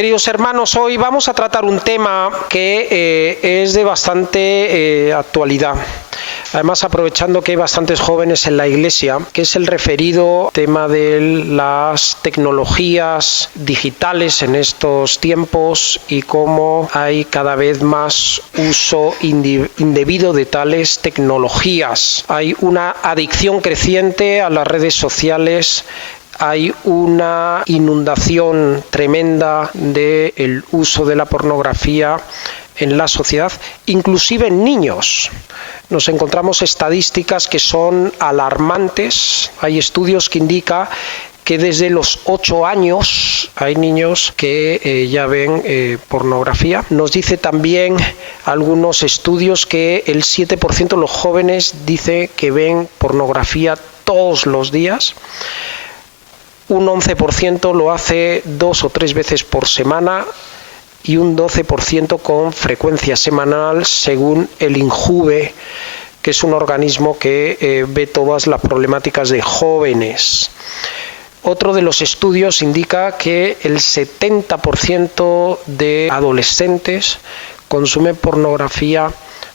Queridos hermanos, hoy vamos a tratar un tema que es de bastante actualidad. Además, aprovechando que hay bastantes jóvenes en la iglesia, que es el referido tema de las tecnologías digitales en estos tiempos y cómo hay cada vez más uso indebido de tales tecnologías. Hay una adicción creciente a las redes sociales. Hay una inundación tremenda del uso de la pornografía en la sociedad, inclusive en niños. Nos encontramos estadísticas que son alarmantes. Hay estudios que indican que desde los 8 años hay niños que ya ven pornografía. Nos dice también algunos estudios que el 7% de los jóvenes dice que ven pornografía todos los días. Un 11% lo hace 2 o 3 veces por semana y un 12% con frecuencia semanal, según el INJUVE, que es un organismo que ve todas las problemáticas de jóvenes. Otro de los estudios indica que el 70% de adolescentes consumen pornografía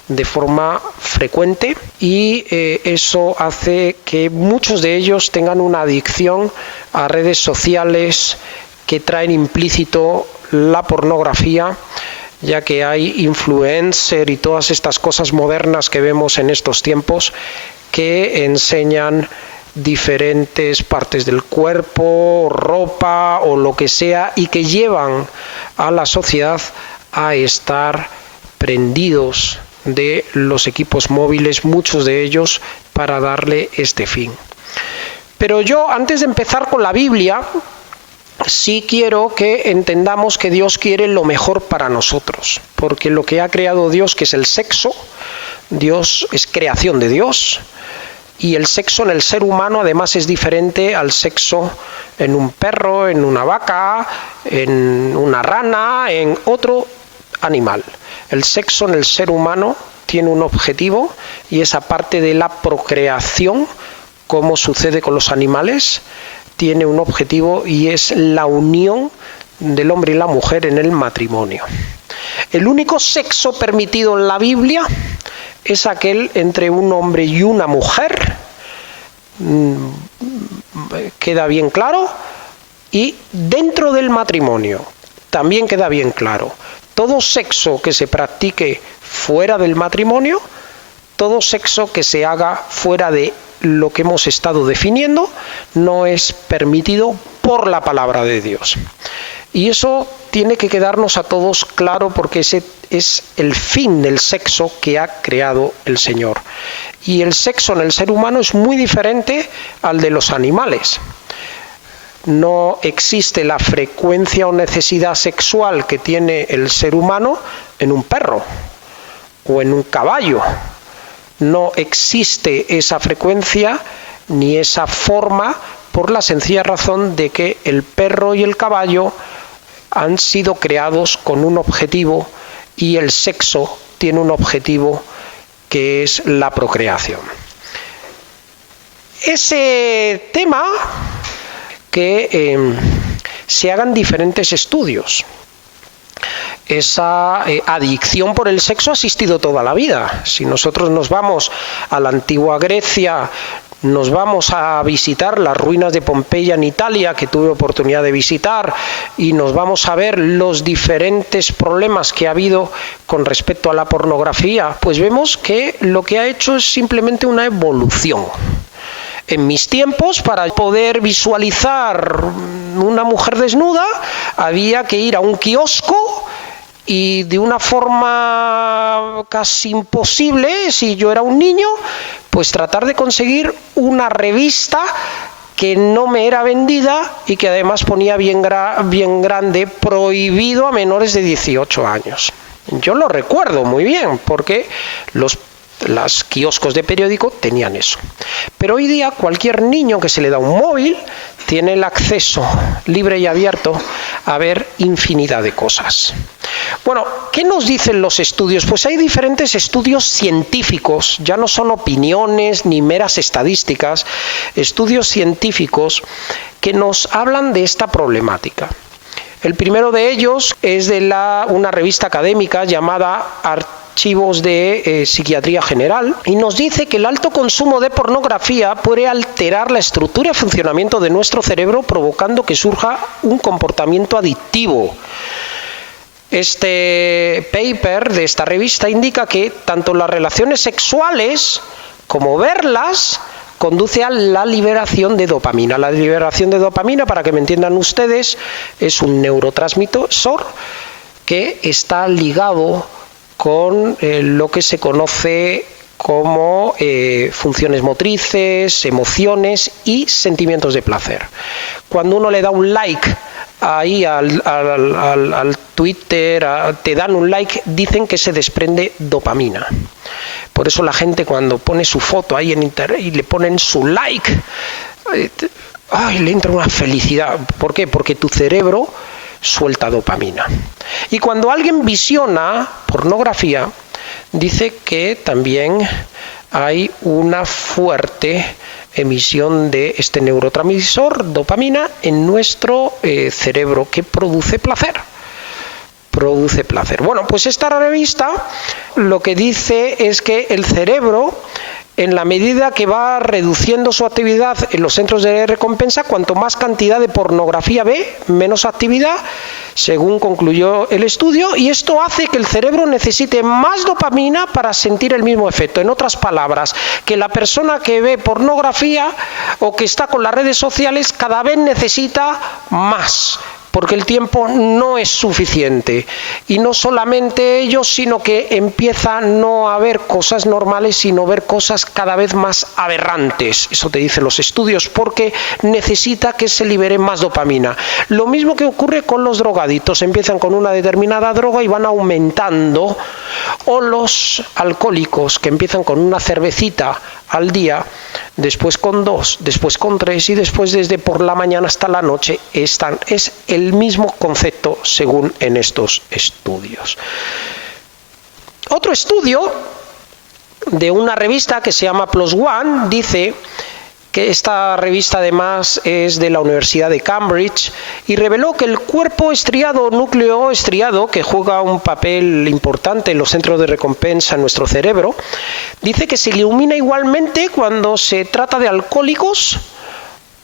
de forma frecuente y eso hace que muchos de ellos tengan una adicción a redes sociales que traen implícito la pornografía, ya que hay influencer y todas estas cosas modernas que vemos en estos tiempos que enseñan diferentes partes del cuerpo, ropa o lo que sea, y que llevan a la sociedad a estar prendidos de los equipos móviles, muchos de ellos para darle este fin. Pero yo, antes de empezar con la Biblia, sí quiero que entendamos que Dios quiere lo mejor para nosotros, porque lo que ha creado Dios, que es el sexo, Dios es creación de Dios, y el sexo en el ser humano además es diferente al sexo en un perro, en una vaca, en una rana, en otro animal. El sexo en el ser humano tiene un objetivo, y esa parte de la procreación, como sucede con los animales, tiene un objetivo, y es la unión del hombre y la mujer en el matrimonio. El único sexo permitido en la Biblia es aquel entre un hombre y una mujer, queda bien claro, y dentro del matrimonio también queda bien claro. Todo sexo que se practique fuera del matrimonio, todo sexo que se haga fuera de lo que hemos estado definiendo, no es permitido por la palabra de Dios. Y eso tiene que quedarnos a todos claro, porque ese es el fin del sexo que ha creado el Señor. Y el sexo en el ser humano es muy diferente al de los animales. No existe la frecuencia o necesidad sexual que tiene el ser humano en un perro o en un caballo. No existe esa frecuencia ni esa forma, por la sencilla razón de que el perro y el caballo han sido creados con un objetivo, y el sexo tiene un objetivo que es la procreación. Ese tema, que se hagan diferentes estudios. Esa adicción por el sexo ha existido toda la vida. Si nosotros nos vamos a la antigua Grecia, nos vamos a visitar las ruinas de Pompeya en Italia, que tuve oportunidad de visitar, y nos vamos a ver los diferentes problemas que ha habido con respecto a la pornografía, pues vemos que lo que ha hecho es simplemente una evolución. En mis tiempos, para poder visualizar una mujer desnuda, había que ir a un kiosco, y de una forma casi imposible, si yo era un niño, pues tratar de conseguir una revista que no me era vendida y que además ponía bien grande, prohibido a menores de 18 años. Yo lo recuerdo muy bien, porque los kioscos de periódico tenían eso. Pero hoy día cualquier niño que se le da un móvil tiene el acceso libre y abierto a ver infinidad de cosas. Bueno, ¿qué nos dicen los estudios? Pues hay diferentes estudios científicos, ya no son opiniones ni meras estadísticas, estudios científicos que nos hablan de esta problemática. El primero de ellos es de una revista académica llamada Archivos de Psiquiatría General, y nos dice que el alto consumo de pornografía puede alterar la estructura y funcionamiento de nuestro cerebro, provocando que surja un comportamiento adictivo. Este paper de esta revista indica que tanto las relaciones sexuales como verlas conduce a la liberación de dopamina. La liberación de dopamina, para que me entiendan ustedes, es un neurotransmisor que está ligado con lo que se conoce como funciones motrices, emociones y sentimientos de placer. Cuando uno le da un like ahí al Twitter, te dan un like, dicen que se desprende dopamina. Por eso la gente, cuando pone su foto ahí en internet y le ponen su like, le entra una felicidad. ¿Por qué? Porque tu cerebro suelta dopamina. Y cuando alguien visiona pornografía, dice que también hay una fuerte emisión de este neurotransmisor, dopamina, en nuestro cerebro, que produce placer. Bueno, pues esta revista lo que dice es que el cerebro, en la medida que va reduciendo su actividad en los centros de recompensa, cuanto más cantidad de pornografía ve, menos actividad, según concluyó el estudio, y esto hace que el cerebro necesite más dopamina para sentir el mismo efecto. En otras palabras, que la persona que ve pornografía o que está con las redes sociales cada vez necesita más, porque el tiempo no es suficiente. Y no solamente ello, sino que empieza no a ver cosas normales, sino ver cosas cada vez más aberrantes. Eso te dicen los estudios, porque necesita que se libere más dopamina. Lo mismo que ocurre con los drogadictos. Empiezan con una determinada droga y van aumentando. O los alcohólicos, que empiezan con una cervecita al día, después con 2, después con 3 y después desde por la mañana hasta la noche. Es el mismo concepto según en estos estudios. Otro estudio de una revista que se llama Plus One dice que esta revista además es de la Universidad de Cambridge y reveló que el cuerpo estriado o núcleo estriado, que juega un papel importante en los centros de recompensa en nuestro cerebro, dice que se ilumina igualmente cuando se trata de alcohólicos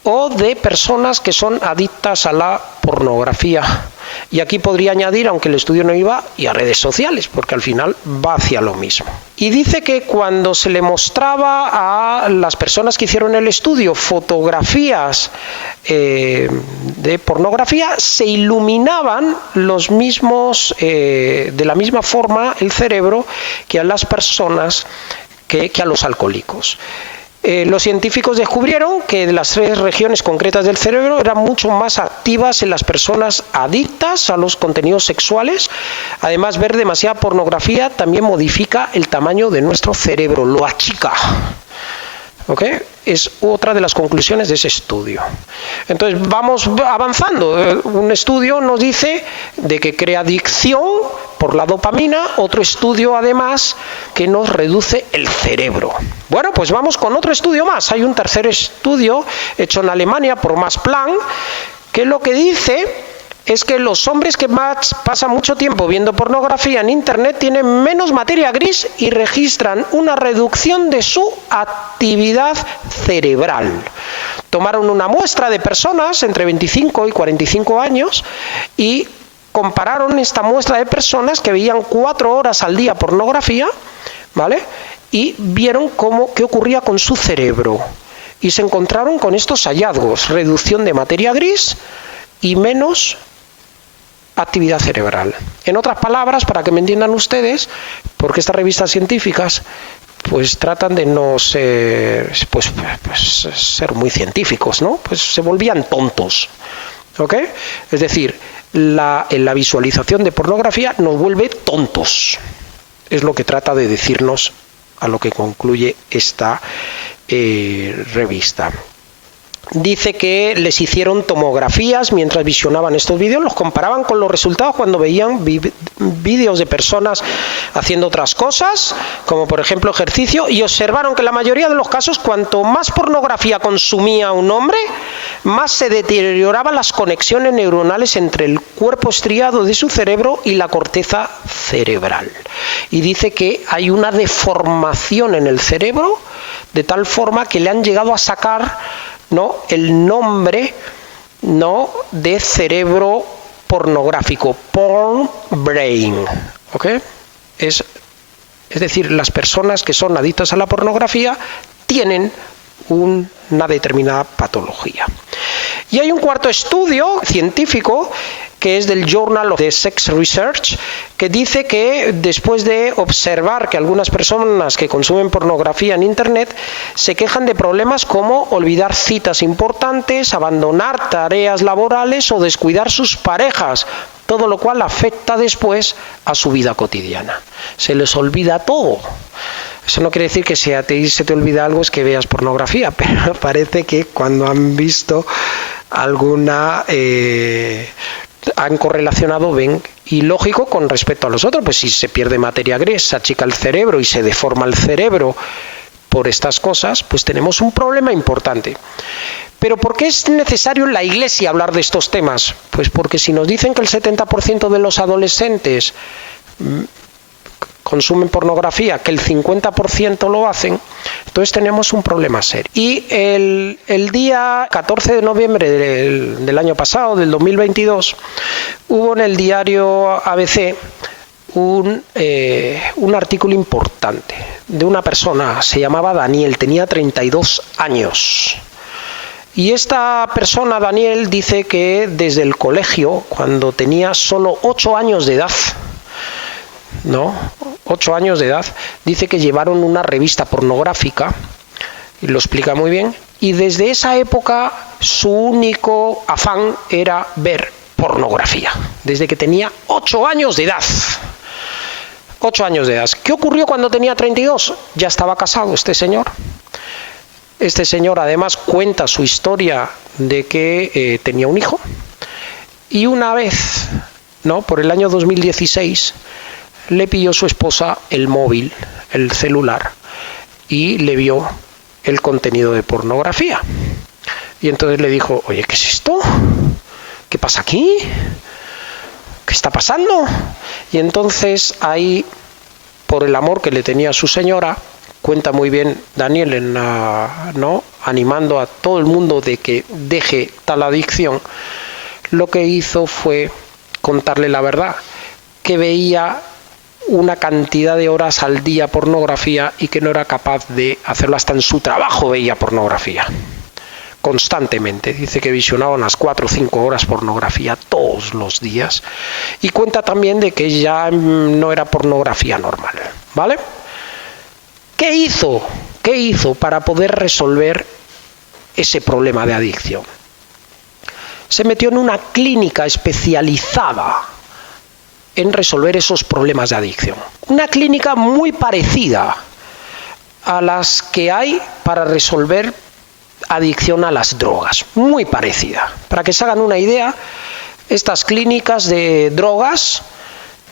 o de personas que son adictas a la pornografía. Y aquí podría añadir, aunque el estudio no iba, y a redes sociales, porque al final va hacia lo mismo. Y dice que cuando se le mostraba a las personas que hicieron el estudio fotografías de pornografía, se iluminaban los mismos, de la misma forma el cerebro que a las personas, que a los alcohólicos. Los científicos descubrieron que las 3 regiones concretas del cerebro eran mucho más activas en las personas adictas a los contenidos sexuales. Además, ver demasiada pornografía también modifica el tamaño de nuestro cerebro, lo achica. ¿Ok? Es otra de las conclusiones de ese estudio. Entonces, vamos avanzando. Un estudio nos dice de que crea adicción por la dopamina, otro estudio además que nos reduce el cerebro. Bueno, pues vamos con otro estudio más. Hay un tercer estudio hecho en Alemania por Max Planck, que lo que dice es que los hombres que más pasan mucho tiempo viendo pornografía en internet tienen menos materia gris y registran una reducción de su actividad cerebral. Tomaron una muestra de personas entre 25 y 45 años y compararon esta muestra de personas que veían 4 horas al día pornografía, ¿vale? Y vieron qué ocurría con su cerebro. Y se encontraron con estos hallazgos: reducción de materia gris y menos actividad cerebral. En otras palabras, para que me entiendan ustedes, porque estas revistas científicas pues tratan de no ser, ser muy científicos, ¿no? Pues se volvían tontos, ¿ok? Es decir, la visualización de pornografía nos vuelve tontos. Es lo que trata de decirnos, a lo que concluye esta revista. dice que les hicieron tomografías mientras visionaban estos vídeos, los comparaban con los resultados cuando veían vídeos de personas haciendo otras cosas, como por ejemplo ejercicio, y observaron que en la mayoría de los casos, cuanto más pornografía consumía un hombre, más se deterioraban las conexiones neuronales entre el cuerpo estriado de su cerebro y la corteza cerebral. Y dice que hay una deformación en el cerebro, de tal forma que le han llegado a sacar el nombre de cerebro pornográfico, porn brain, ¿ok? Es decir, las personas que son adictas a la pornografía tienen una determinada patología. Y hay un cuarto estudio científico que es del Journal of Sex Research, que dice que después de observar que algunas personas que consumen pornografía en Internet se quejan de problemas como olvidar citas importantes, abandonar tareas laborales o descuidar sus parejas, todo lo cual afecta después a su vida cotidiana. Se les olvida todo. Eso no quiere decir que si a ti se te olvida algo es que veas pornografía, pero parece que cuando han visto alguna... han correlacionado, ven, y lógico con respecto a los otros, pues si se pierde materia gris, se achica el cerebro y se deforma el cerebro por estas cosas, pues tenemos un problema importante. ¿Pero por qué es necesario en la Iglesia hablar de estos temas? Pues porque si nos dicen que el 70% de los adolescentes consumen pornografía, que el 50% lo hacen, entonces tenemos un problema serio. Y el día 14 de noviembre del año pasado, del 2022, hubo en el diario ABC un artículo importante de una persona, se llamaba Daniel, tenía 32 años. Y esta persona, Daniel, dice que desde el colegio, cuando tenía solo 8 años de edad, 8 años de edad, dice que llevaron una revista pornográfica, y lo explica muy bien, y desde esa época su único afán era ver pornografía, desde que tenía 8 años de edad. 8 años de edad. ¿Qué ocurrió cuando tenía 32? Ya estaba casado este señor. Este señor además cuenta su historia de que tenía un hijo, y una vez, por el año 2016, le pilló su esposa el móvil, el celular, y le vio el contenido de pornografía. Y entonces le dijo, oye, ¿qué es esto? ¿Qué pasa aquí? ¿Qué está pasando? Y entonces ahí, por el amor que le tenía a su señora, cuenta muy bien Daniel animando a todo el mundo de que deje tal adicción, lo que hizo fue contarle la verdad, que veía una cantidad de horas al día pornografía y que no era capaz de hacerlo, hasta en su trabajo veía pornografía constantemente. Dice que visionaba unas 4 o 5 horas pornografía todos los días, y cuenta también de que ya no era pornografía normal, ¿vale? ¿Qué hizo para poder resolver ese problema de adicción? Se metió en una clínica especializada en resolver esos problemas de adicción. Una clínica muy parecida a las que hay para resolver adicción a las drogas. Muy parecida. Para que se hagan una idea, estas clínicas de drogas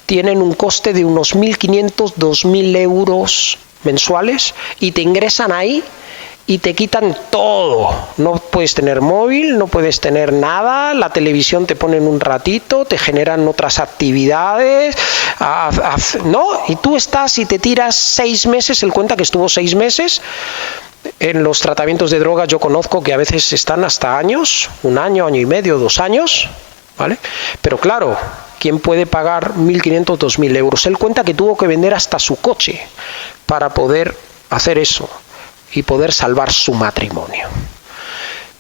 tienen un coste de unos 1.500, 2.000 euros mensuales, y te ingresan ahí y te quitan todo. No puedes tener móvil, no puedes tener nada, la televisión te ponen un ratito, te generan otras actividades, y tú estás y te tiras 6 meses, él cuenta que estuvo 6 meses en los tratamientos de drogas. Yo conozco que a veces están hasta años, 1 año, año y medio, 2 años, ¿vale? Pero claro, ¿quién puede pagar 1.500, 2.000 euros? Él cuenta que tuvo que vender hasta su coche para poder hacer eso y poder salvar su matrimonio.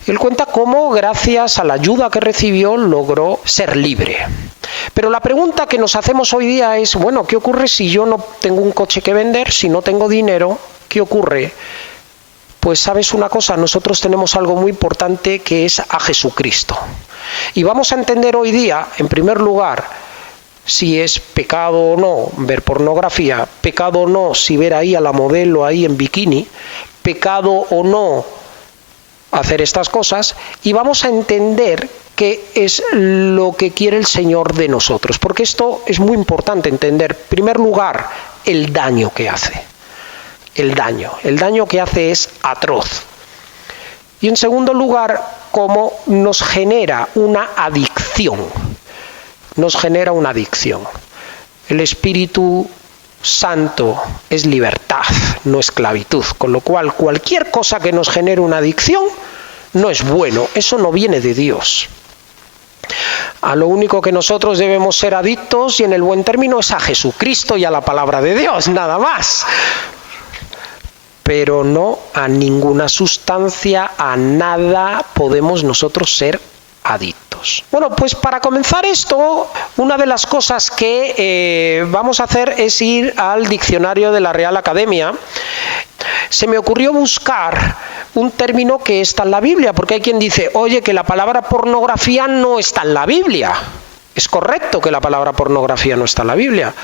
Él cuenta cómo, gracias a la ayuda que recibió, logró ser libre. Pero la pregunta que nos hacemos hoy día es, bueno, ¿qué ocurre si yo no tengo un coche que vender, si no tengo dinero? ¿Qué ocurre? Pues sabes una cosa, nosotros tenemos algo muy importante, que es a Jesucristo. Y vamos a entender hoy día, en primer lugar, si es pecado o no ver pornografía, pecado o no si ver ahí a la modelo ahí en bikini, pecado o no hacer estas cosas y vamos a entender qué es lo que quiere el Señor de nosotros, porque esto es muy importante entender. En primer lugar, el daño que hace. El daño que hace es atroz. Y en segundo lugar, cómo nos genera una adicción. Nos genera una adicción. El Espíritu Santo es libertad, no esclavitud, con lo cual cualquier cosa que nos genere una adicción no es bueno, eso no viene de Dios. A lo único que nosotros debemos ser adictos, y en el buen término, es a Jesucristo y a la palabra de Dios, nada más. Pero no a ninguna sustancia, a nada podemos nosotros ser adictos. Bueno, pues para comenzar esto, una de las cosas que vamos a hacer es ir al diccionario de la Real Academia. Se me ocurrió buscar un término que está en la Biblia, porque hay quien dice, oye, que la palabra pornografía no está en la Biblia. Es correcto que la palabra pornografía no está en la Biblia,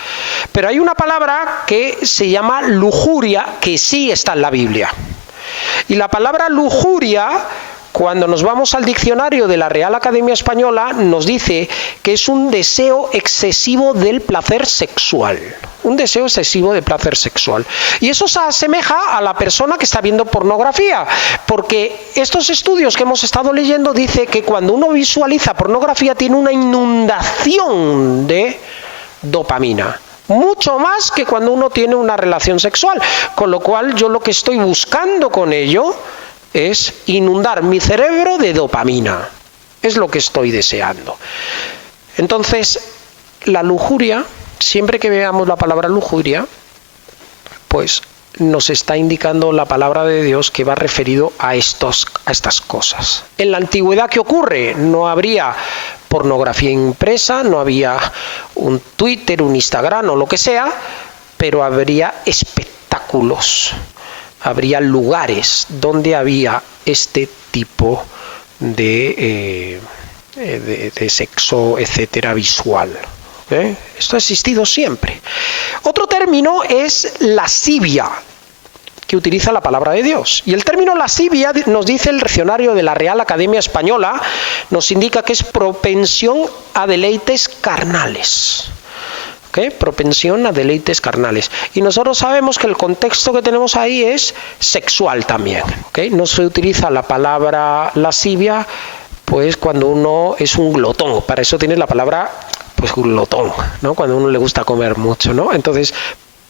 pero hay una palabra que se llama lujuria que sí está en la Biblia. Y la palabra lujuria, cuando nos vamos al diccionario de la Real Academia Española, nos dice que es un deseo excesivo del placer sexual. Un deseo excesivo de placer sexual. Y eso se asemeja a la persona que está viendo pornografía, porque estos estudios que hemos estado leyendo dice que cuando uno visualiza pornografía tiene una inundación de dopamina. Mucho más que cuando uno tiene una relación sexual. Con lo cual yo lo que estoy buscando con ello es inundar mi cerebro de dopamina. Es lo que estoy deseando. Entonces, la lujuria, siempre que veamos la palabra lujuria, pues nos está indicando la palabra de Dios que va referido a estas cosas. En la antigüedad, ¿qué ocurre? No habría pornografía impresa, no había un Twitter, un Instagram o lo que sea, pero habría espectáculos. Habría lugares donde había este tipo de sexo, etcétera, visual. Esto ha existido siempre. Otro término es lascivia, que utiliza la palabra de Dios. Y el término lascivia, nos dice el diccionario de la Real Academia Española, nos indica que es propensión a deleites carnales. Propensión a deleites carnales. Y nosotros sabemos que el contexto que tenemos ahí es sexual también. No se utiliza la palabra lascivia pues cuando uno es un glotón. Para eso tiene la palabra pues glotón, ¿no? Cuando a uno le gusta comer mucho, ¿no? Entonces,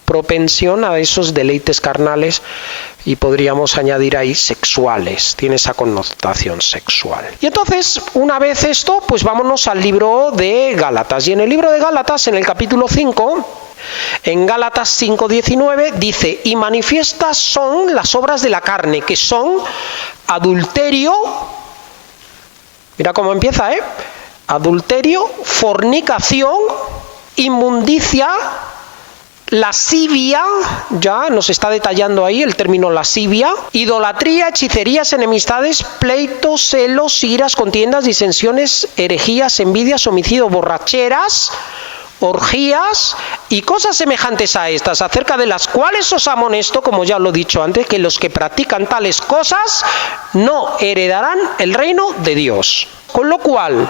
propensión a esos deleites carnales, y podríamos añadir ahí sexuales, tiene esa connotación sexual. Y entonces, una vez esto, pues vámonos al libro de Gálatas. Y en el libro de Gálatas, en el capítulo 5, en Gálatas 5:19, dice, y manifiestas son las obras de la carne, que son adulterio, mira cómo empieza, adulterio, fornicación, inmundicia, lascivia, ya nos está detallando ahí el término lascivia, idolatría, hechicerías, enemistades, pleitos, celos, iras, contiendas, disensiones, herejías, envidias, homicidios, borracheras, orgías y cosas semejantes a estas, acerca de las cuales os amonesto, como ya lo he dicho antes, que los que practican tales cosas no heredarán el reino de Dios. Con lo cual,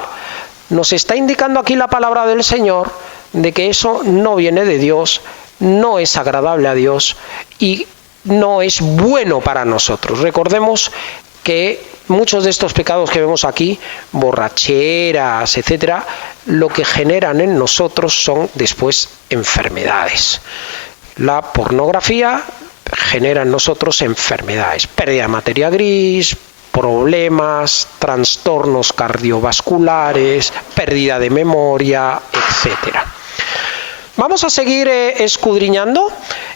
nos está indicando aquí la palabra del Señor de que eso no viene de Dios, no es agradable a Dios y no es bueno para nosotros. Recordemos que muchos de estos pecados que vemos aquí, borracheras, etcétera, lo que generan en nosotros son después enfermedades. La pornografía genera en nosotros enfermedades, pérdida de materia gris, problemas, trastornos cardiovasculares, pérdida de memoria, etcétera. Vamos a seguir escudriñando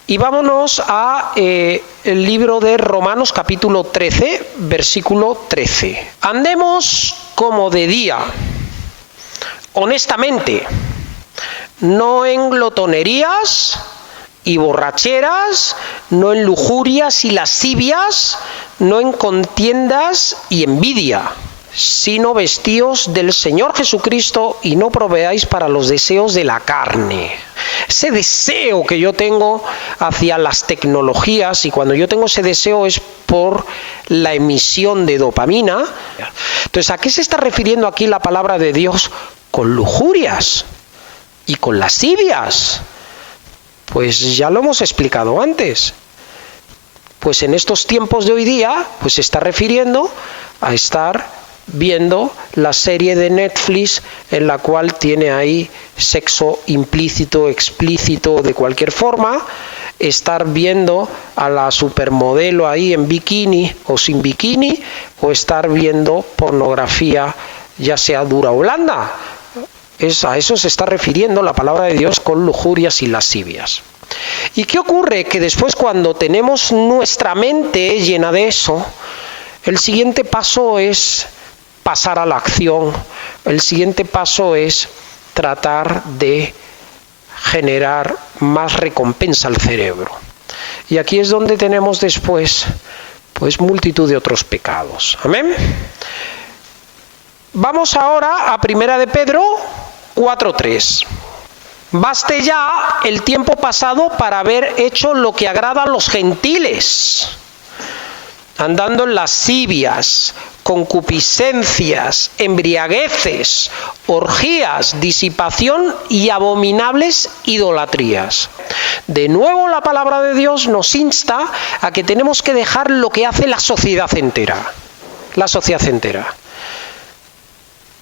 y vámonos a el libro de Romanos capítulo 13, versículo 13. Andemos como de día, honestamente, no en glotonerías y borracheras, no en lujurias y lascivias, no en contiendas y envidia, sino vestíos del Señor Jesucristo y no proveáis para los deseos de la carne. Ese deseo que yo tengo hacia las tecnologías, y cuando yo tengo ese deseo es por la emisión de dopamina. Entonces, ¿a qué se está refiriendo aquí la palabra de Dios? Con lujurias y con lascivias. Pues ya lo hemos explicado antes. Pues en estos tiempos de hoy día, pues se está refiriendo a estar viendo la serie de Netflix en la cual tiene ahí sexo implícito, explícito, de cualquier forma, estar viendo a la supermodelo ahí en bikini o sin bikini, o estar viendo pornografía, ya sea dura o blanda. A eso se está refiriendo la palabra de Dios con lujurias y lascivias. ¿Y qué ocurre? Que después, cuando tenemos nuestra mente llena de eso, el siguiente paso es pasar a la acción. El siguiente paso es tratar de generar más recompensa al cerebro. Y aquí es donde tenemos después, pues, multitud de otros pecados. Amén. Vamos ahora a 1 de Pedro 4:3. Baste ya el tiempo pasado para haber hecho lo que agrada a los gentiles, andando en lascivias, concupiscencias, embriagueces, orgías, disipación y abominables idolatrías. De nuevo, la palabra de Dios nos insta a que tenemos que dejar lo que hace la sociedad entera. La sociedad entera.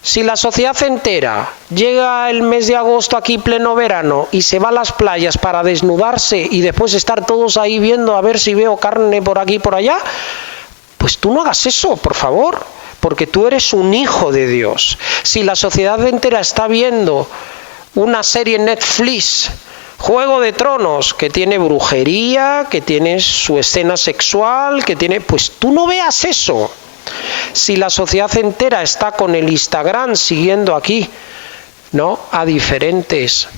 Si la sociedad entera llega el mes de agosto aquí pleno verano y se va a las playas para desnudarse y después estar todos ahí viendo a ver si veo carne por aquí y por allá, pues tú no hagas eso, por favor, porque tú eres un hijo de Dios. Si la sociedad entera está viendo una serie en Netflix, Juego de Tronos, que tiene brujería, que tiene su escena sexual, pues tú no veas eso. Si la sociedad entera está con el Instagram siguiendo aquí, ¿no?, a diferentes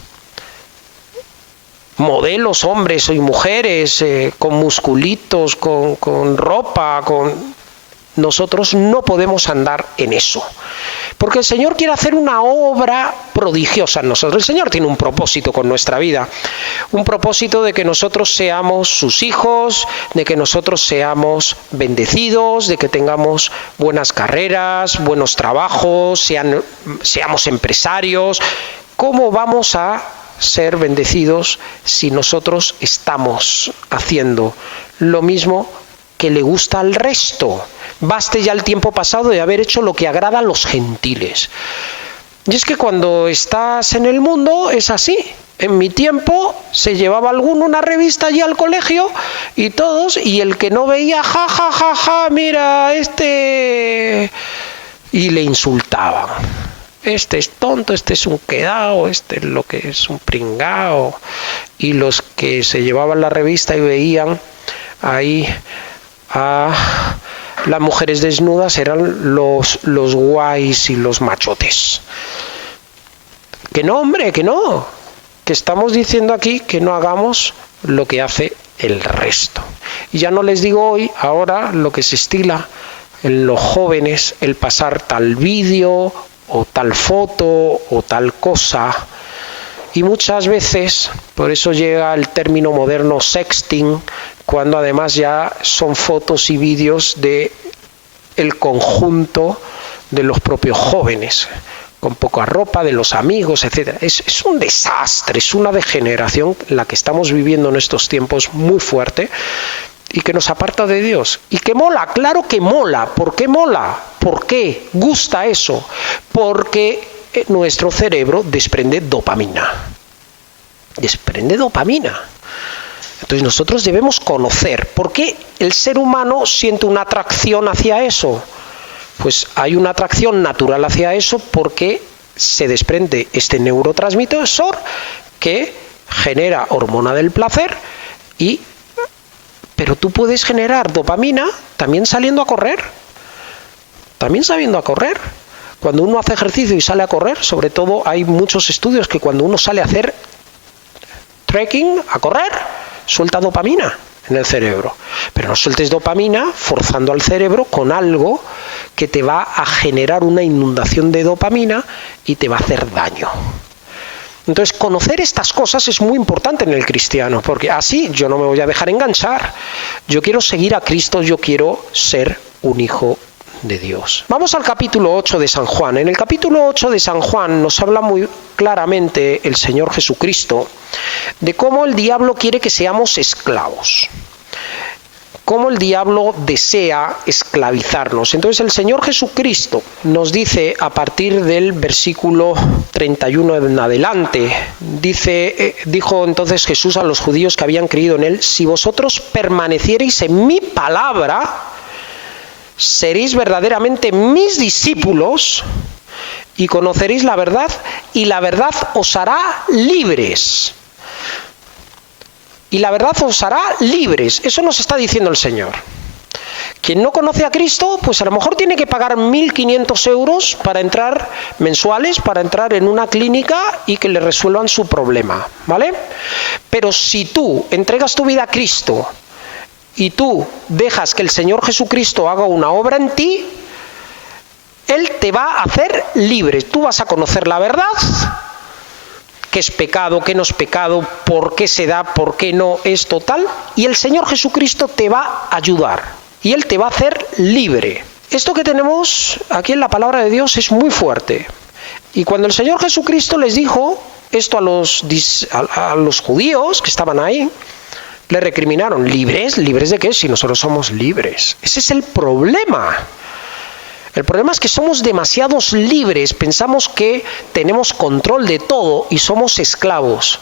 modelos, hombres y mujeres, con musculitos, con ropa, nosotros no podemos andar en eso. Porque el Señor quiere hacer una obra prodigiosa en nosotros. El Señor tiene un propósito con nuestra vida. Un propósito de que nosotros seamos sus hijos, de que nosotros seamos bendecidos, de que tengamos buenas carreras, buenos trabajos, seamos empresarios. ¿Cómo vamos a ser bendecidos si nosotros estamos haciendo lo mismo que le gusta al resto? Baste ya el tiempo pasado de haber hecho lo que agrada a los gentiles. Y es que cuando estás en el mundo es así. En mi tiempo se llevaba alguno una revista allí al colegio y todos, y el que no veía, ja, ja, ja, ja, mira, y le insultaban. Este es tonto, este es un quedao, este es lo que es un pringao. Y los que se llevaban la revista y veían ahí a las mujeres desnudas eran los guays y los machotes. Que no, hombre, que no. Que estamos diciendo aquí que no hagamos lo que hace el resto. Y ya no les digo hoy, ahora lo que se estila en los jóvenes, el pasar tal vídeo o tal foto o tal cosa. Y muchas veces, por eso llega el término moderno sexting, cuando además ya son fotos y vídeos de el conjunto de los propios jóvenes, con poca ropa, de los amigos, etc. Es un desastre, es una degeneración la que estamos viviendo en estos tiempos muy fuerte y que nos aparta de Dios. Y que mola, claro que mola. ¿Por qué mola? ¿Por qué gusta eso? Porque nuestro cerebro desprende dopamina. Desprende dopamina. Entonces nosotros debemos conocer por qué el ser humano siente una atracción hacia eso. Pues hay una atracción natural hacia eso porque se desprende este neurotransmisor que genera hormona del placer pero tú puedes generar dopamina también saliendo a correr. También sabiendo a correr. Cuando uno hace ejercicio y sale a correr, sobre todo hay muchos estudios que cuando uno sale a hacer trekking, a correr, suelta dopamina. en el cerebro. Pero no sueltes dopamina forzando al cerebro con algo que te va a generar una inundación de dopamina y te va a hacer daño. Entonces, conocer estas cosas es muy importante en el cristiano, porque así yo no me voy a dejar enganchar. Yo quiero seguir a Cristo, yo quiero ser un hijo de Dios. Vamos al capítulo 8 de San Juan. En el capítulo 8 de San Juan nos habla muy claramente el Señor Jesucristo de cómo el diablo quiere que seamos esclavos. Cómo el diablo desea esclavizarnos. Entonces el Señor Jesucristo nos dice a partir del versículo 31 en adelante, dijo entonces Jesús a los judíos que habían creído en él: si vosotros permaneciereis en mi palabra, seréis verdaderamente mis discípulos y conoceréis la verdad, y la verdad os hará libres. Y la verdad os hará libres. Eso nos está diciendo el Señor. Quien no conoce a Cristo, pues a lo mejor tiene que pagar 1.500 euros para entrar, mensuales, para entrar en una clínica y que le resuelvan su problema, ¿vale? Pero si tú entregas tu vida a Cristo y tú dejas que el Señor Jesucristo haga una obra en ti, Él te va a hacer libre. Tú vas a conocer la verdad, qué es pecado, qué no es pecado, por qué se da, por qué no es total, y el Señor Jesucristo te va a ayudar y Él te va a hacer libre. Esto que tenemos aquí en la palabra de Dios es muy fuerte. Y cuando el Señor Jesucristo les dijo esto a los judíos que estaban ahí, le recriminaron: ¿libres? ¿Libres de qué? Si nosotros somos libres. Ese es el problema. El problema es que somos demasiados libres, pensamos que tenemos control de todo y somos esclavos.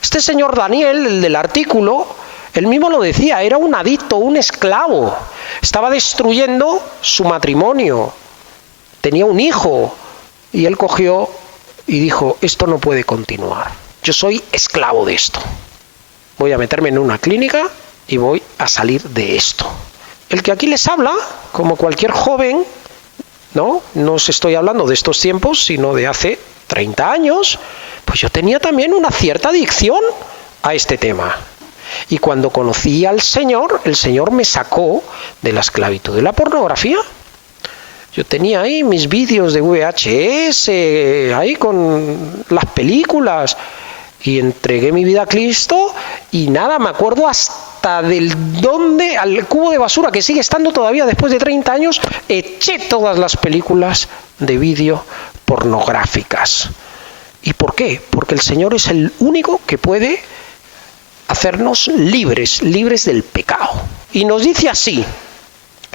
Este señor Daniel, el del artículo, él mismo lo decía, era un adicto, un esclavo. Estaba destruyendo su matrimonio, tenía un hijo y él cogió y dijo: esto no puede continuar, yo soy esclavo de esto. Voy a meterme en una clínica y voy a salir de esto. El que aquí les habla, como cualquier joven, no os estoy hablando de estos tiempos, sino de hace 30 años, pues yo tenía también una cierta adicción a este tema. Y cuando conocí al Señor, el Señor me sacó de la esclavitud de la pornografía. Yo tenía ahí mis vídeos de VHS, ahí con las películas, y entregué mi vida a Cristo y nada, me acuerdo hasta al cubo de basura que sigue estando todavía después de 30 años, eché todas las películas de vídeo pornográficas. ¿Y por qué? Porque el Señor es el único que puede hacernos libres del pecado. Y nos dice así: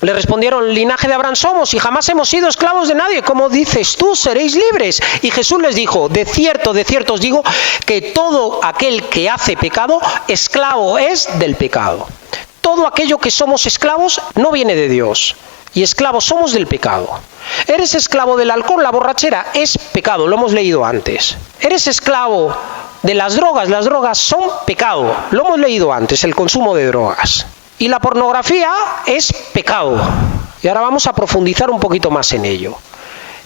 le respondieron: linaje de Abraham somos y jamás hemos sido esclavos de nadie. Como dices tú, seréis libres. Y Jesús les dijo: de cierto os digo que todo aquel que hace pecado, esclavo es del pecado. Todo aquello que somos esclavos no viene de Dios. Y esclavos somos del pecado. Eres esclavo del alcohol, la borrachera es pecado, lo hemos leído antes. Eres esclavo de las drogas son pecado, lo hemos leído antes, el consumo de drogas. Y la pornografía es pecado. Y ahora vamos a profundizar un poquito más en ello.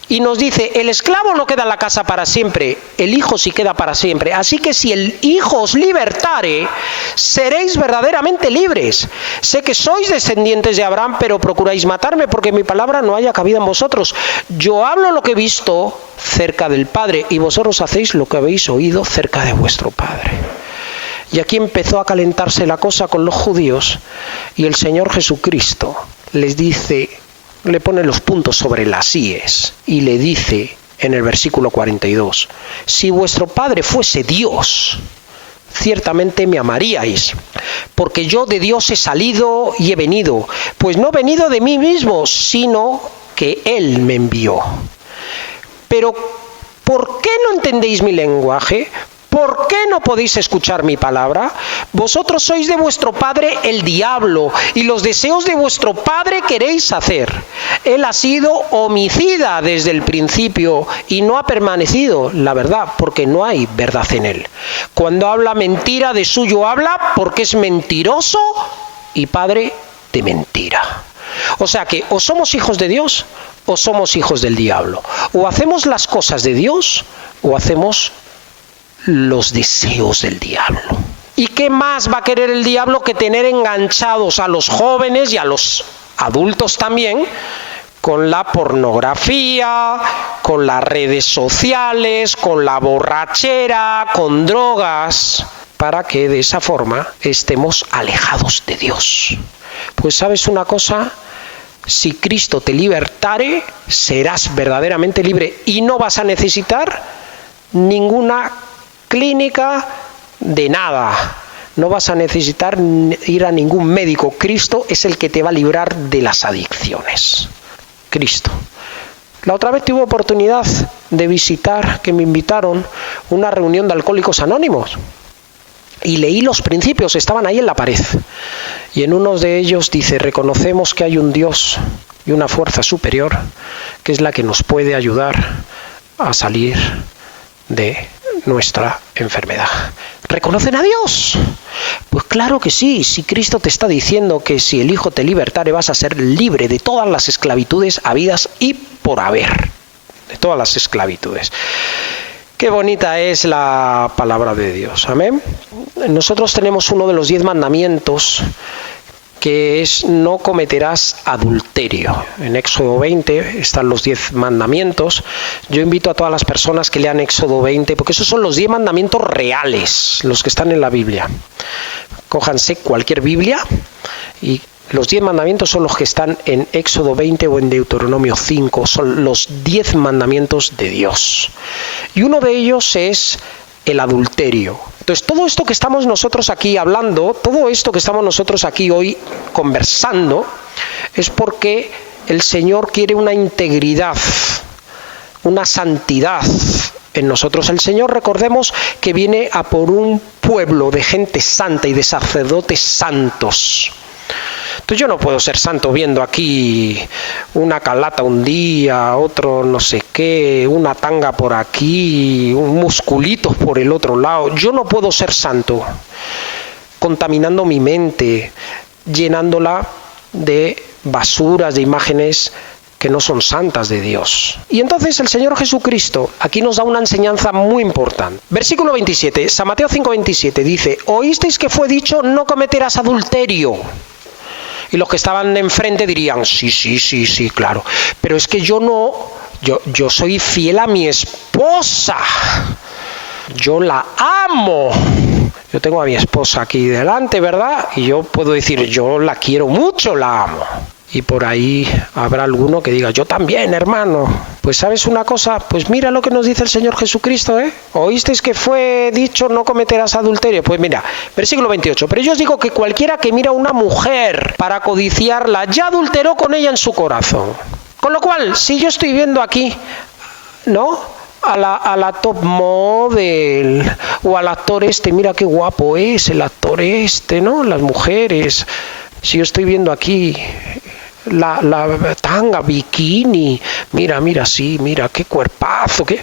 Y nos dice: el esclavo no queda en la casa para siempre, el hijo sí queda para siempre. Así que si el hijo os libertare, seréis verdaderamente libres. Sé que sois descendientes de Abraham, pero procuráis matarme porque mi palabra no haya cabida en vosotros. Yo hablo lo que he visto cerca del Padre, y vosotros hacéis lo que habéis oído cerca de vuestro Padre. Y aquí empezó a calentarse la cosa con los judíos, y el Señor Jesucristo les dice, le pone los puntos sobre las íes, y le dice en el versículo 42, si vuestro Padre fuese Dios, ciertamente me amaríais, porque yo de Dios he salido y he venido, pues no he venido de mí mismo, sino que Él me envió. Pero, ¿por qué no entendéis mi lenguaje? ¿Por qué no podéis escuchar mi palabra? Vosotros sois de vuestro padre el diablo, y los deseos de vuestro padre queréis hacer. Él ha sido homicida desde el principio y no ha permanecido la verdad, porque no hay verdad en él. Cuando habla mentira, de suyo habla, porque es mentiroso y padre de mentira. O sea que o somos hijos de Dios o somos hijos del diablo. O hacemos las cosas de Dios o hacemos los deseos del diablo. ¿Y qué más va a querer el diablo que tener enganchados a los jóvenes y a los adultos también con la pornografía, con las redes sociales, con la borrachera, con drogas, para que de esa forma estemos alejados de Dios? Pues ¿sabes una cosa? Si Cristo te libertare, serás verdaderamente libre y no vas a necesitar ninguna clínica de nada. No vas a necesitar ir a ningún médico. Cristo es el que te va a librar de las adicciones. Cristo. La otra vez tuve oportunidad de visitar, que me invitaron, una reunión de Alcohólicos Anónimos. Y leí los principios, estaban ahí en la pared. Y en uno de ellos dice: reconocemos que hay un Dios y una fuerza superior que es la que nos puede ayudar a salir de nuestra enfermedad. ¿Reconocen a Dios? Pues claro que sí. Si Cristo te está diciendo que si el Hijo te libertare vas a ser libre de todas las esclavitudes habidas y por haber. De todas las esclavitudes. Qué bonita es la palabra de Dios. Amén. Nosotros tenemos uno de los 10 mandamientos, que es: no cometerás adulterio. En Éxodo 20 están los 10 mandamientos. Yo invito a todas las personas que lean Éxodo 20, porque esos son los 10 mandamientos reales, los que están en la Biblia. Cójanse cualquier Biblia y los 10 mandamientos son los que están en Éxodo 20 o en Deuteronomio 5. Son los 10 mandamientos de Dios. Y uno de ellos es el adulterio. Entonces, todo esto que estamos nosotros aquí hablando, todo esto que estamos nosotros aquí hoy conversando, es porque el Señor quiere una integridad, una santidad en nosotros. El Señor, recordemos que viene a por un pueblo de gente santa y de sacerdotes santos. Entonces yo no puedo ser santo viendo aquí una calata un día, otro no sé qué, una tanga por aquí, un musculito por el otro lado. Yo no puedo ser santo contaminando mi mente, llenándola de basuras, de imágenes que no son santas de Dios. Y entonces el Señor Jesucristo aquí nos da una enseñanza muy importante. Versículo 27, San Mateo 5:27 dice: oísteis que fue dicho, no cometerás adulterio. Y los que estaban enfrente dirían: sí, claro. Pero es que yo soy fiel a mi esposa. Yo la amo. Yo tengo a mi esposa aquí delante, ¿verdad? Y yo puedo decir: yo la quiero mucho, la amo. Y por ahí habrá alguno que diga: yo también, hermano. Pues ¿sabes una cosa? Pues mira lo que nos dice el Señor Jesucristo, ¿eh? ¿Oísteis que fue dicho, no cometerás adulterio? Pues mira, versículo 28. Pero yo os digo que cualquiera que mira a una mujer para codiciarla, ya adulteró con ella en su corazón. Con lo cual, si yo estoy viendo aquí, ¿no?, a la top model o al actor este, mira qué guapo es el actor este, ¿no? Las mujeres. Si yo estoy viendo aquí la tanga, bikini, mira, sí, mira qué cuerpazo, que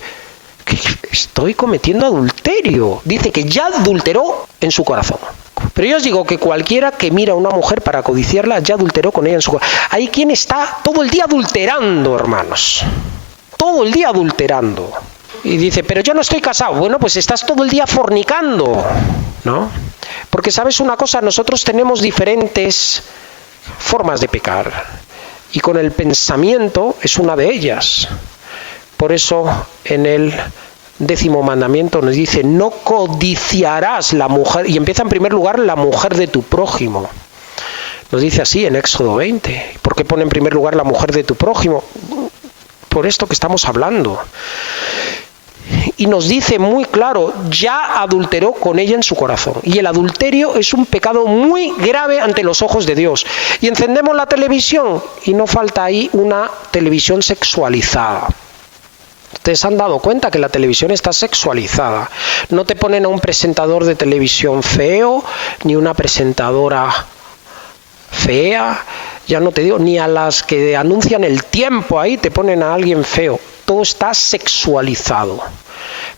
estoy cometiendo adulterio. Dice que ya adulteró en su corazón. Pero yo os digo que cualquiera que mira a una mujer para codiciarla, ya adulteró con ella en su corazón. Hay quien está todo el día adulterando, hermanos. Todo el día adulterando. Y dice: pero yo no estoy casado. Bueno, pues estás todo el día fornicando, ¿no? Porque sabes una cosa, nosotros tenemos diferentes formas de pecar. Y con el pensamiento es una de ellas. Por eso en el 10º mandamiento nos dice: no codiciarás la mujer. Y empieza en primer lugar la mujer de tu prójimo. Nos dice así en Éxodo 20. ¿Por qué pone en primer lugar la mujer de tu prójimo? Por esto que estamos hablando. Y nos dice muy claro: ya adulteró con ella en su corazón. Y el adulterio es un pecado muy grave ante los ojos de Dios. Y encendemos la televisión y no falta ahí una televisión sexualizada. ¿Ustedes han dado cuenta que la televisión está sexualizada? No te ponen a un presentador de televisión feo, ni una presentadora fea, ya no te digo, ni a las que anuncian el tiempo, ahí te ponen a alguien feo. Todo está sexualizado.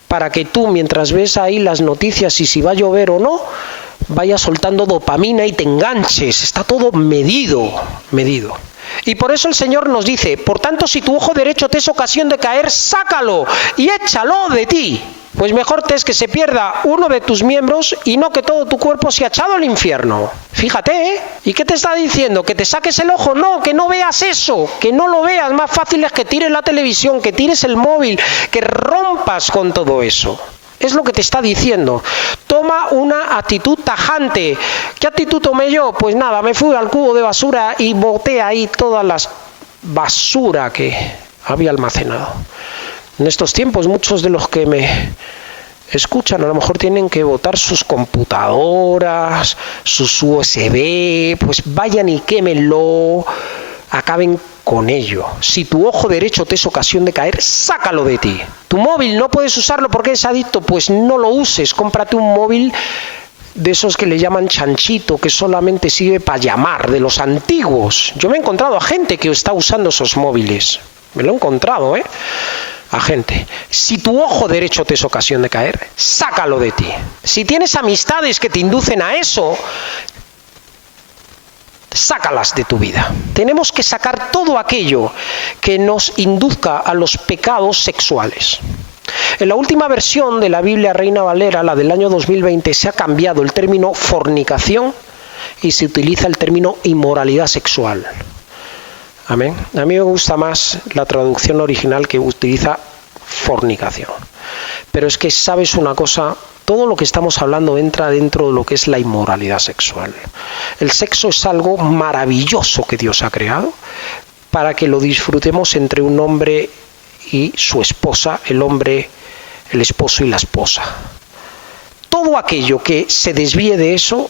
Para que tú, mientras ves ahí las noticias y si va a llover o no, vayas soltando dopamina y te enganches. Está todo medido. Y por eso el Señor nos dice: por tanto, si tu ojo derecho te es ocasión de caer, sácalo y échalo de ti. Pues mejor te es que se pierda uno de tus miembros y no que todo tu cuerpo sea echado al infierno. Fíjate, ¿eh? ¿Y qué te está diciendo? ¿Que te saques el ojo? No, que no veas eso, que no lo veas. Más fácil es que tires la televisión, que tires el móvil, que rompas con todo eso. Es lo que te está diciendo. Toma una actitud tajante. ¿Qué actitud tomé yo? Pues nada, me fui al cubo de basura y boté ahí toda la basura que había almacenado. En estos tiempos muchos de los que me escuchan a lo mejor tienen que botar sus computadoras, sus USB, pues vayan y quémenlo, acaben con ello. Si tu ojo derecho te es ocasión de caer, sácalo de ti. Tu móvil no puedes usarlo porque eres adicto, pues no lo uses, cómprate un móvil de esos que le llaman chanchito, que solamente sirve para llamar, de los antiguos. Yo me he encontrado a gente que está usando esos móviles, me lo he encontrado, a gente. Si tu ojo derecho te es ocasión de caer, sácalo de ti. Si tienes amistades que te inducen a eso, sácalas de tu vida. Tenemos que sacar todo aquello que nos induzca a los pecados sexuales. En la última versión de la Biblia Reina Valera, la del año 2020, se ha cambiado el término fornicación y se utiliza el término inmoralidad sexual. Amén. A mí me gusta más la traducción original que utiliza fornicación. Pero es que sabes una cosa, todo lo que estamos hablando entra dentro de lo que es la inmoralidad sexual. El sexo es algo maravilloso que Dios ha creado para que lo disfrutemos entre un hombre y su esposa, el hombre, el esposo y la esposa. Todo aquello que se desvíe de eso,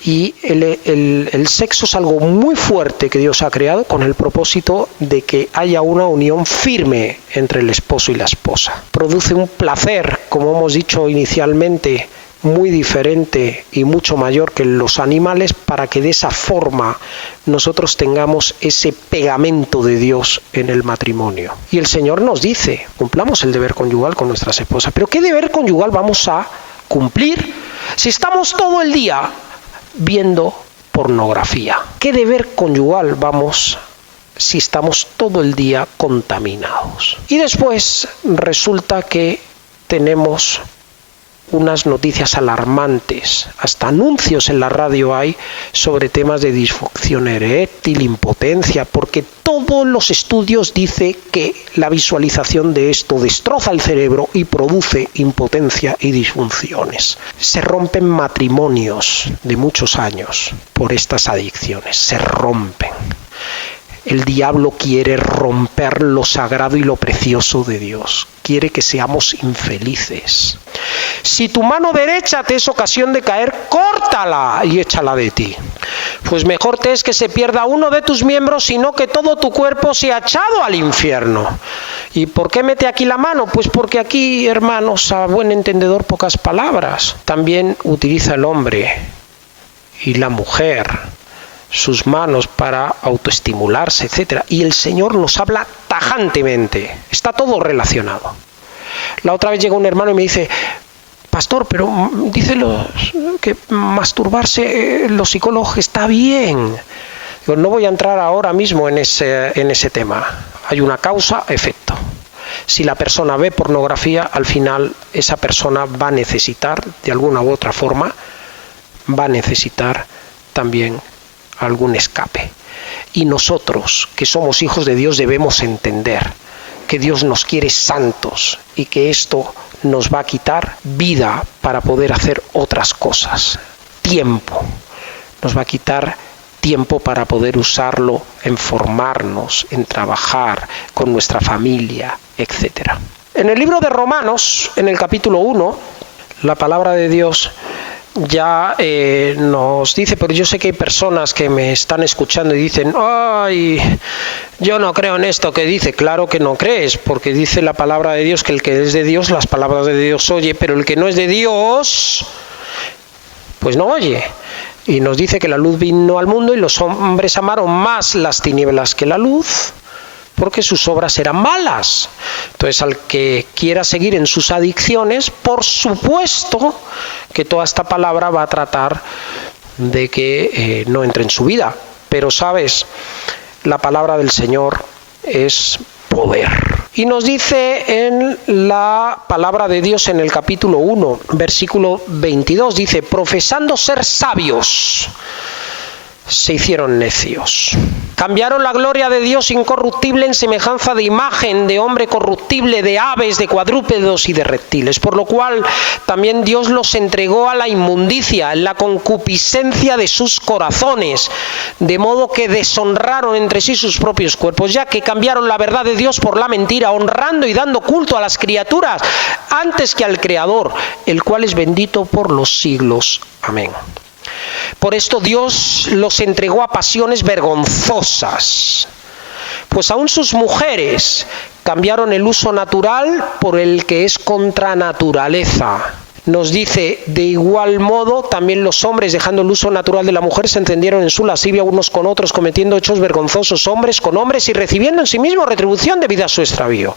y el sexo es algo muy fuerte que Dios ha creado con el propósito de que haya una unión firme entre el esposo y la esposa. Produce un placer, como hemos dicho inicialmente, muy diferente y mucho mayor que los animales, para que de esa forma nosotros tengamos ese pegamento de Dios en el matrimonio. Y el Señor nos dice, cumplamos el deber conyugal con nuestras esposas. ¿Pero qué deber conyugal vamos a cumplir si estamos todo el día viendo pornografía? ¿Qué deber conyugal vamos si estamos todo el día contaminados? Y después resulta que tenemos unas noticias alarmantes, hasta anuncios en la radio hay sobre temas de disfunción eréctil, impotencia, porque todos los estudios dicen que la visualización de esto destroza el cerebro y produce impotencia y disfunciones. Se rompen matrimonios de muchos años por estas adicciones, se rompen. El diablo quiere romper lo sagrado y lo precioso de Dios. Quiere que seamos infelices. Si tu mano derecha te es ocasión de caer, córtala y échala de ti. Pues mejor te es que se pierda uno de tus miembros, sino que todo tu cuerpo sea echado al infierno. ¿Y por qué mete aquí la mano? Pues porque aquí, hermanos, a buen entendedor, pocas palabras. También utiliza el hombre y la mujer sus manos para autoestimularse, etc. Y el Señor nos habla tajantemente. Está todo relacionado. La otra vez llegó un hermano y me dice: pastor, pero dice que masturbarse, los psicólogos, está bien. Digo, no voy a entrar ahora mismo en ese tema. Hay una causa-efecto. Si la persona ve pornografía, al final esa persona va a necesitar, de alguna u otra forma, va a necesitar también algún escape. Y nosotros, que somos hijos de Dios, debemos entender que Dios nos quiere santos y que esto nos va a quitar vida para poder hacer otras cosas. Tiempo. Nos va a quitar tiempo para poder usarlo en formarnos, en trabajar con nuestra familia, etc. En el libro de Romanos, en el capítulo 1, la palabra de Dios ya nos dice, pero yo sé que hay personas que me están escuchando y dicen: ay, yo no creo en esto que dice. Claro que no crees, porque dice la palabra de Dios que el que es de Dios las palabras de Dios oye, pero el que no es de Dios pues no oye. Y nos dice que la luz vino al mundo y los hombres amaron más las tinieblas que la luz, porque sus obras eran malas. Entonces, al que quiera seguir en sus adicciones, por supuesto que toda esta palabra va a tratar de que no entre en su vida. Pero sabes, la palabra del Señor es poder. Y nos dice en la palabra de Dios en el capítulo 1, versículo 22, dice, profesando ser sabios, se hicieron necios. Cambiaron la gloria de Dios incorruptible en semejanza de imagen de hombre corruptible, de aves, de cuadrúpedos y de reptiles, por lo cual también Dios los entregó a la inmundicia, en la concupiscencia de sus corazones, de modo que deshonraron entre sí sus propios cuerpos, ya que cambiaron la verdad de Dios por la mentira, honrando y dando culto a las criaturas antes que al Creador, el cual es bendito por los siglos. Amén. Por esto Dios los entregó a pasiones vergonzosas, pues aún sus mujeres cambiaron el uso natural por el que es contra naturaleza. Nos dice, de igual modo, también los hombres, dejando el uso natural de la mujer, se encendieron en su lascivia unos con otros, cometiendo hechos vergonzosos hombres con hombres y recibiendo en sí mismos retribución debida a su extravío.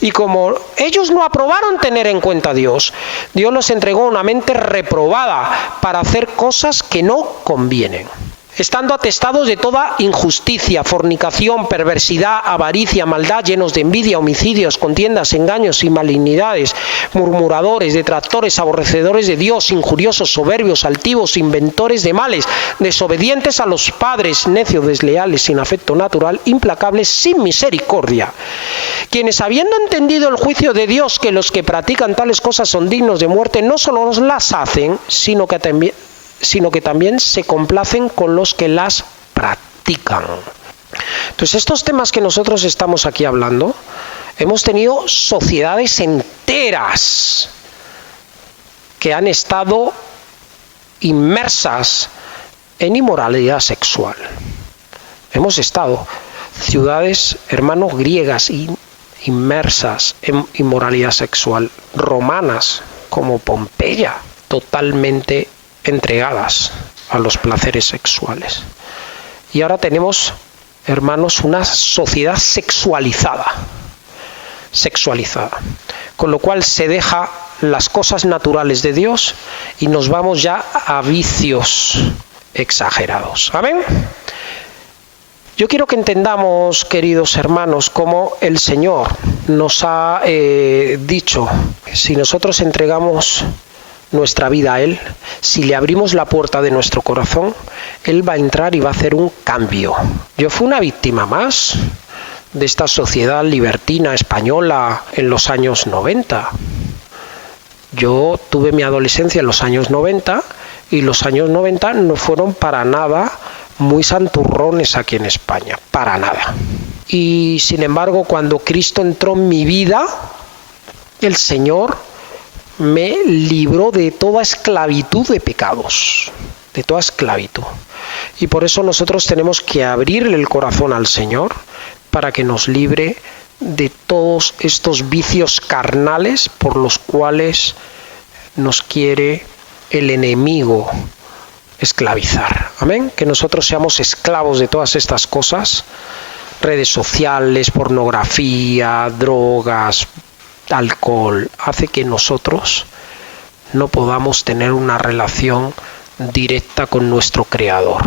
Y como ellos no aprobaron tener en cuenta a Dios, Dios los entregó a una mente reprobada para hacer cosas que no convienen, estando atestados de toda injusticia, fornicación, perversidad, avaricia, maldad, llenos de envidia, homicidios, contiendas, engaños y malignidades, murmuradores, detractores, aborrecedores de Dios, injuriosos, soberbios, altivos, inventores de males, desobedientes a los padres, necios, desleales, sin afecto natural, implacables, sin misericordia, quienes habiendo entendido el juicio de Dios, que los que practican tales cosas son dignos de muerte, no solo las hacen, sino que también se complacen con los que las practican. Entonces, estos temas que nosotros estamos aquí hablando, hemos tenido sociedades enteras que han estado inmersas en inmoralidad sexual. Hemos estado ciudades, hermanos, griegas inmersas en inmoralidad sexual, romanas como Pompeya, totalmente entregadas a los placeres sexuales. Y ahora tenemos, hermanos, una sociedad sexualizada, con lo cual se deja las cosas naturales de Dios y nos vamos ya a vicios exagerados. Amén. Yo quiero que entendamos, queridos hermanos, cómo el Señor nos ha dicho, si nosotros entregamos nuestra vida a Él, si le abrimos la puerta de nuestro corazón, Él va a entrar y va a hacer un cambio. Yo fui una víctima más de esta sociedad libertina española en los años 90. Yo tuve mi adolescencia en los años 90 y los años 90 no fueron para nada muy santurrones aquí en España, para nada. Y sin embargo, cuando Cristo entró en mi vida, el Señor me libró de toda esclavitud de pecados, de toda esclavitud. Y por eso nosotros tenemos que abrirle el corazón al Señor para que nos libre de todos estos vicios carnales por los cuales nos quiere el enemigo esclavizar. Amén. Que nosotros seamos esclavos de todas estas cosas, redes sociales, pornografía, drogas, alcohol, hace que nosotros no podamos tener una relación directa con nuestro Creador.